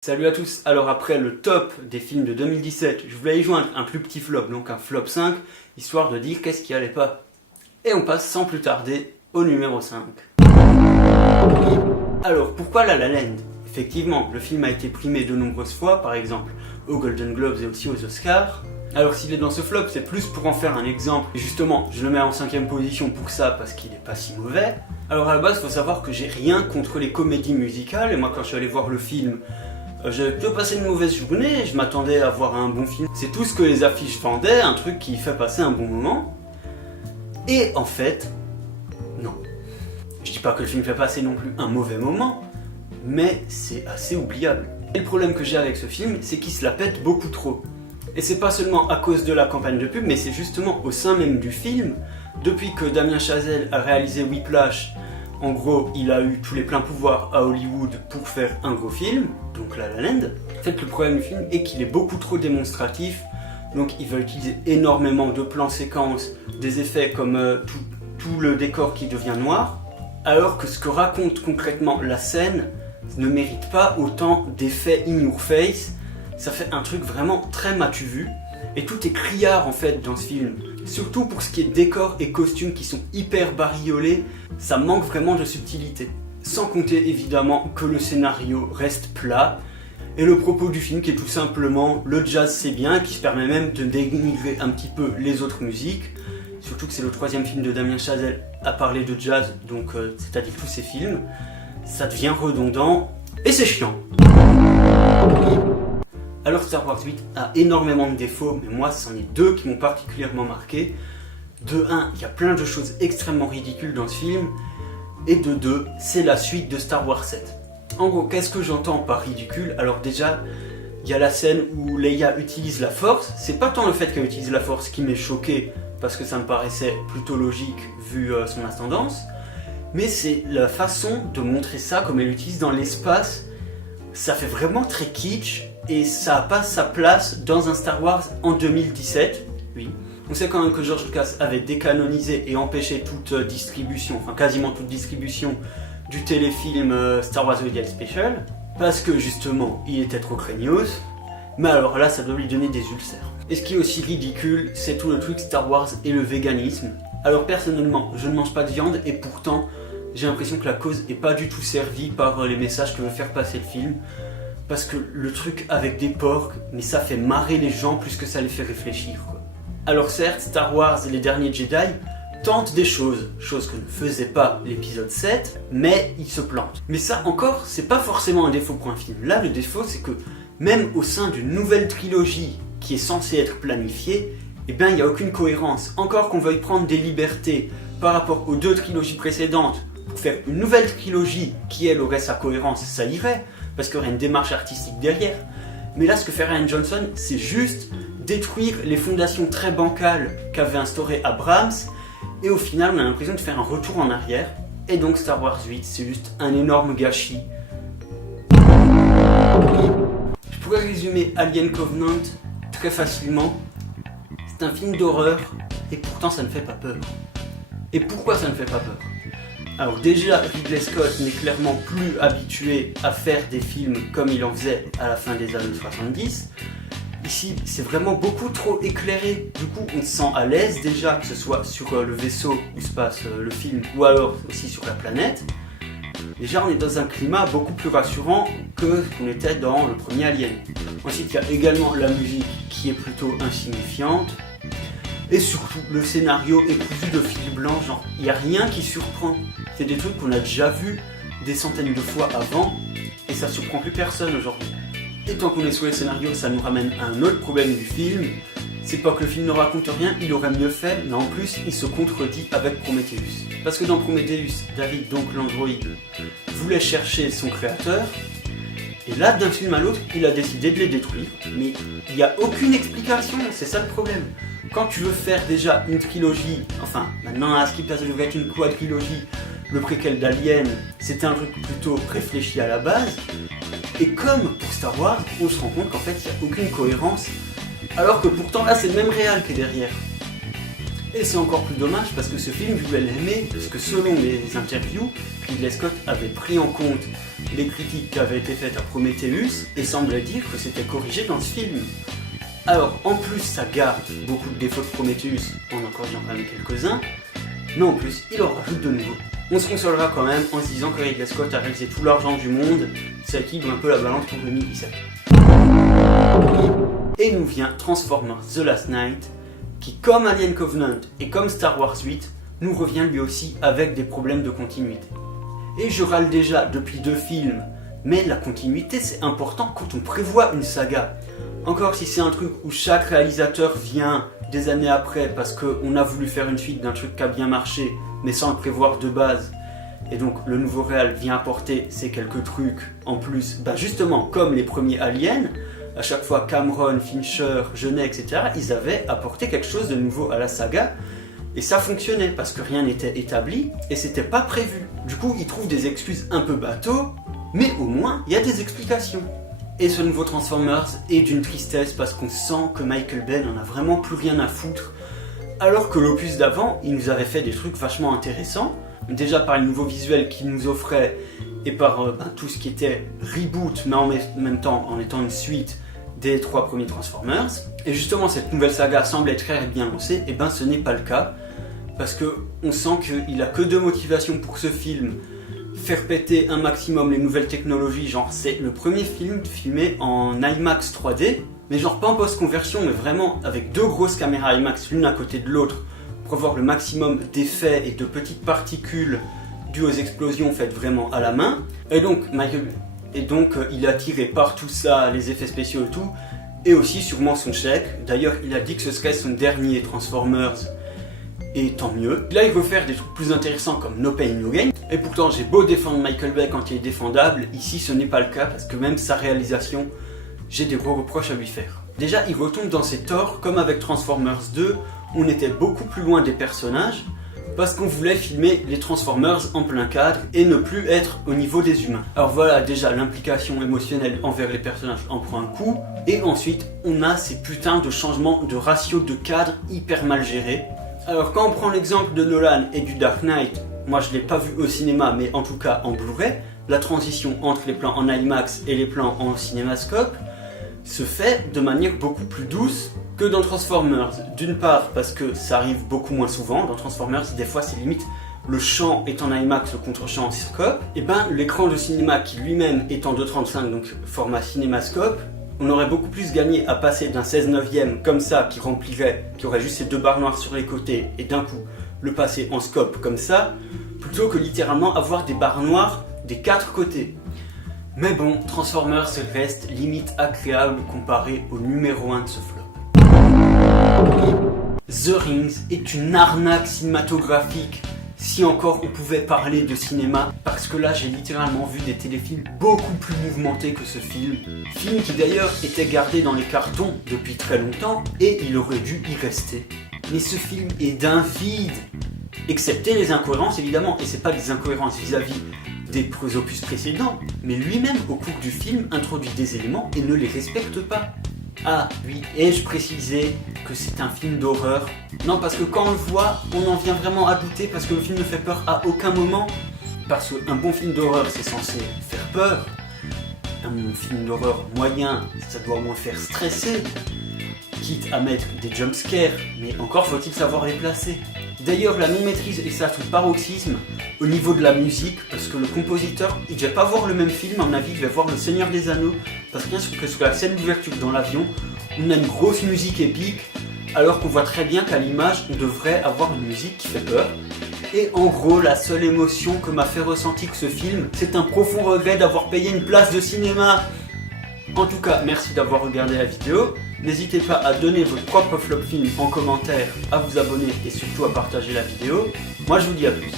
Salut à tous, alors après le top des films de 2017, je voulais y joindre un plus petit flop, donc un flop 5, histoire de dire qu'est-ce qui allait pas. Et on passe sans plus tarder au numéro 5. Alors pourquoi La La Land? Effectivement, le film a été primé de nombreuses fois, par exemple aux Golden Globes et aussi aux Oscars. Alors s'il est dans ce flop, c'est plus pour en faire un exemple. Et justement, je le mets en 5ème position pour ça, parce qu'il est pas si mauvais. Alors à la base, il faut savoir que j'ai rien contre les comédies musicales, et moi quand je suis allé voir le film, j'ai plutôt passé une mauvaise journée, je m'attendais à voir un bon film. C'est tout ce que les affiches vendaient, un truc qui fait passer un bon moment. Et en fait, non. Je dis pas que le film fait passer non plus un mauvais moment, mais c'est assez oubliable. Et le problème que j'ai avec ce film, c'est qu'il se la pète beaucoup trop. Et c'est pas seulement à cause de la campagne de pub, mais c'est justement au sein même du film. Depuis que Damien Chazelle a réalisé Whiplash, en gros, il a eu tous les pleins pouvoirs à Hollywood pour faire un gros film, donc La La Land. En fait, le problème du film est qu'il est beaucoup trop démonstratif, donc ils veulent utiliser énormément de plans séquences, des effets comme tout le décor qui devient noir, alors que ce que raconte concrètement la scène ne mérite pas autant d'effets in your face. Ça fait un truc vraiment très matu vu, et tout est criard en fait dans ce film. Surtout pour ce qui est décors et costumes qui sont hyper bariolés, ça manque vraiment de subtilité. Sans compter évidemment que le scénario reste plat, et le propos du film qui est tout simplement le jazz c'est bien, qui se permet même de dénigrer un petit peu les autres musiques. Surtout que c'est le 3e film de Damien Chazelle à parler de jazz, donc c'est-à-dire tous ses films. Ça devient redondant, et c'est chiant. Alors Star Wars 8 a énormément de défauts, mais moi c'en est deux qui m'ont particulièrement marqué. De 1, il y a plein de choses extrêmement ridicules dans ce film, et de 2, c'est la suite de Star Wars 7. En gros, qu'est-ce que j'entends par ridicule? Alors déjà, il y a la scène où Leia utilise la force. C'est pas tant le fait qu'elle utilise la force qui m'est choqué, parce que ça me paraissait plutôt logique vu son ascendance, mais c'est la façon de montrer ça comme elle l'utilise dans l'espace. Ça fait vraiment très kitsch, et ça n'a pas sa place dans un Star Wars en 2017, oui. On sait quand même que George Lucas avait décanonisé et empêché toute distribution, enfin quasiment toute distribution du téléfilm Star Wars Royal Special, parce que justement, il était trop craignos, mais alors là, ça doit lui donner des ulcères. Et ce qui est aussi ridicule, c'est tout le truc Star Wars et le véganisme. Alors personnellement, je ne mange pas de viande, et pourtant, j'ai l'impression que la cause n'est pas du tout servie par les messages que veut faire passer le film. Parce que le truc avec des porcs, mais ça fait marrer les gens plus que ça les fait réfléchir, quoi. Alors certes, Star Wars et les derniers Jedi tentent des choses que ne faisait pas l'épisode 7, mais ils se plantent. Mais ça encore, c'est pas forcément un défaut pour un film. Là, le défaut, c'est que même au sein d'une nouvelle trilogie qui est censée être planifiée, eh bien, il n'y a aucune cohérence. Encore qu'on veuille prendre des libertés par rapport aux 2 trilogies précédentes pour faire une nouvelle trilogie qui, elle, aurait sa cohérence, ça irait, parce qu'il y aurait une démarche artistique derrière. Mais là, ce que fait Rian Johnson, c'est juste détruire les fondations très bancales qu'avait instaurées Abrams, et au final, on a l'impression de faire un retour en arrière. Et donc Star Wars 8, c'est juste un énorme gâchis. Je pourrais résumer Alien Covenant très facilement. C'est un film d'horreur, et pourtant ça ne fait pas peur. Et pourquoi ça ne fait pas peur? Alors déjà, Ridley Scott n'est clairement plus habitué à faire des films comme il en faisait à la fin des années 70. Ici, c'est vraiment beaucoup trop éclairé. Du coup, on se sent à l'aise déjà, que ce soit sur le vaisseau où se passe le film, ou alors aussi sur la planète. Déjà, on est dans un climat beaucoup plus rassurant que ce qu'on était dans le premier Alien. Ensuite, il y a également la musique qui est plutôt insignifiante. Et surtout, le scénario est cousu de fil blanc, genre, il n'y a rien qui surprend. C'est des trucs qu'on a déjà vus des centaines de fois avant, et ça surprend plus personne aujourd'hui. Et tant qu'on est sur les scénarios, ça nous ramène à un autre problème du film. C'est pas que le film ne raconte rien, il aurait mieux fait, mais en plus, il se contredit avec Prometheus. Parce que dans Prometheus, David, donc l'androïde, voulait chercher son créateur, et là, d'un film à l'autre, il a décidé de les détruire. Mais il n'y a aucune explication, c'est ça le problème. Quand tu veux faire déjà une trilogie, enfin, maintenant à ce qui place devrait être une quadrilogie, le préquel d'Alien, c'était un truc plutôt réfléchi à la base. Et comme pour Star Wars, on se rend compte qu'en fait, il n'y a aucune cohérence. Alors que pourtant, là, c'est le même réal qui est derrière. Et c'est encore plus dommage parce que ce film, je voulais l'aimer, parce que selon les interviews, Ridley Scott avait pris en compte les critiques qui avaient été faites à Prometheus et semblait dire que c'était corrigé dans ce film. Alors en plus ça garde beaucoup de défauts de Prometheus en en corrigeant quand même quelques-uns, mais en plus il en rajoute de nouveaux. On se consolera quand même en se disant que Ridley Scott a réalisé tout l'argent du monde, ça équilibre un peu la balance pour 2017. Et nous vient Transformers The Last Knight, qui comme Alien Covenant et comme Star Wars 8, nous revient lui aussi avec des problèmes de continuité. Et je râle déjà depuis 2 films, mais la continuité c'est important quand on prévoit une saga. Encore si c'est un truc où chaque réalisateur vient des années après parce qu'on a voulu faire une suite d'un truc qui a bien marché, mais sans le prévoir de base. Et donc le nouveau réal vient apporter ces quelques trucs en plus, justement comme les premiers Aliens, à chaque fois Cameron, Fincher, Jeunet, etc. ils avaient apporté quelque chose de nouveau à la saga. Et ça fonctionnait parce que rien n'était établi et c'était pas prévu. Du coup, ils trouvent des excuses un peu bateaux, mais au moins, il y a des explications. Et ce nouveau Transformers est d'une tristesse parce qu'on sent que Michael Bay n'en a vraiment plus rien à foutre. Alors que l'opus d'avant, il nous avait fait des trucs vachement intéressants. Déjà par les nouveaux visuels qu'il nous offrait et par tout ce qui était reboot, mais en même temps en étant une suite des 3 premiers Transformers. Et justement, cette nouvelle saga semble être très bien lancée, et ce n'est pas le cas. Parce qu'on sent qu'il a que 2 motivations pour ce film. Faire péter un maximum les nouvelles technologies, genre c'est le premier film filmé en IMAX 3D, mais genre pas en post-conversion, mais vraiment avec 2 grosses caméras IMAX l'une à côté de l'autre, pour avoir le maximum d'effets et de petites particules dues aux explosions faites vraiment à la main. Et donc il est attiré par tout ça, les effets spéciaux et tout, et aussi sûrement son chèque. D'ailleurs il a dit que ce serait son dernier Transformers, et tant mieux. Là il veut faire des trucs plus intéressants comme No Pain No Gain, et pourtant j'ai beau défendre Michael Bay quand il est défendable, ici ce n'est pas le cas parce que même sa réalisation, j'ai des gros reproches à lui faire. Déjà il retombe dans ses torts, comme avec Transformers 2, on était beaucoup plus loin des personnages, parce qu'on voulait filmer les Transformers en plein cadre et ne plus être au niveau des humains. Alors voilà, déjà l'implication émotionnelle envers les personnages en prend un coup, et ensuite on a ces putains de changements de ratio de cadre hyper mal gérés. Alors quand on prend l'exemple de Nolan et du Dark Knight, moi je ne l'ai pas vu au cinéma mais en tout cas en Blu-ray, la transition entre les plans en IMAX et les plans en cinémascope se fait de manière beaucoup plus douce que dans Transformers. D'une part parce que ça arrive beaucoup moins souvent, dans Transformers des fois c'est limite le champ est en IMAX, le contre-champ en scope, et l'écran de cinéma qui lui-même est en 2.35 donc format cinémascope, on aurait beaucoup plus gagné à passer d'un 16/9 comme ça qui remplirait, qui aurait juste ces 2 barres noires sur les côtés et d'un coup le passer en scope comme ça, plutôt que littéralement avoir des barres noires des 4 côtés. Mais bon, Transformers reste limite agréable comparé au numéro 1 de ce flop. The Rings est une arnaque cinématographique, si encore on pouvait parler de cinéma, parce que là j'ai littéralement vu des téléfilms beaucoup plus mouvementés que ce film. Film qui d'ailleurs était gardé dans les cartons depuis très longtemps, et il aurait dû y rester. Mais ce film est d'un vide, excepté les incohérences évidemment, et c'est pas des incohérences vis-à-vis des opus précédents, mais lui-même au cours du film introduit des éléments et ne les respecte pas. Ah oui, et je précisais que c'est un film d'horreur. Non, parce que quand on le voit, on en vient vraiment à douter parce que le film ne fait peur à aucun moment. Parce qu'un bon film d'horreur, c'est censé faire peur. Un film d'horreur moyen, ça doit au moins faire stresser. Quitte à mettre des jumpscares, mais encore faut-il savoir les placer. D'ailleurs, la non-maîtrise est ça tout paroxysme au niveau de la musique, parce que le compositeur, il ne devait pas voir le même film, à mon avis, il devait voir Le Seigneur des Anneaux, parce que sur la scène d'ouverture dans l'avion, on a une grosse musique épique, alors qu'on voit très bien qu'à l'image, on devrait avoir une musique qui fait peur. Et en gros, la seule émotion que m'a fait ressentir ce film, c'est un profond regret d'avoir payé une place de cinéma. En tout cas, merci d'avoir regardé la vidéo. N'hésitez pas à donner votre propre flop film en commentaire, à vous abonner et surtout à partager la vidéo. Moi je vous dis à plus.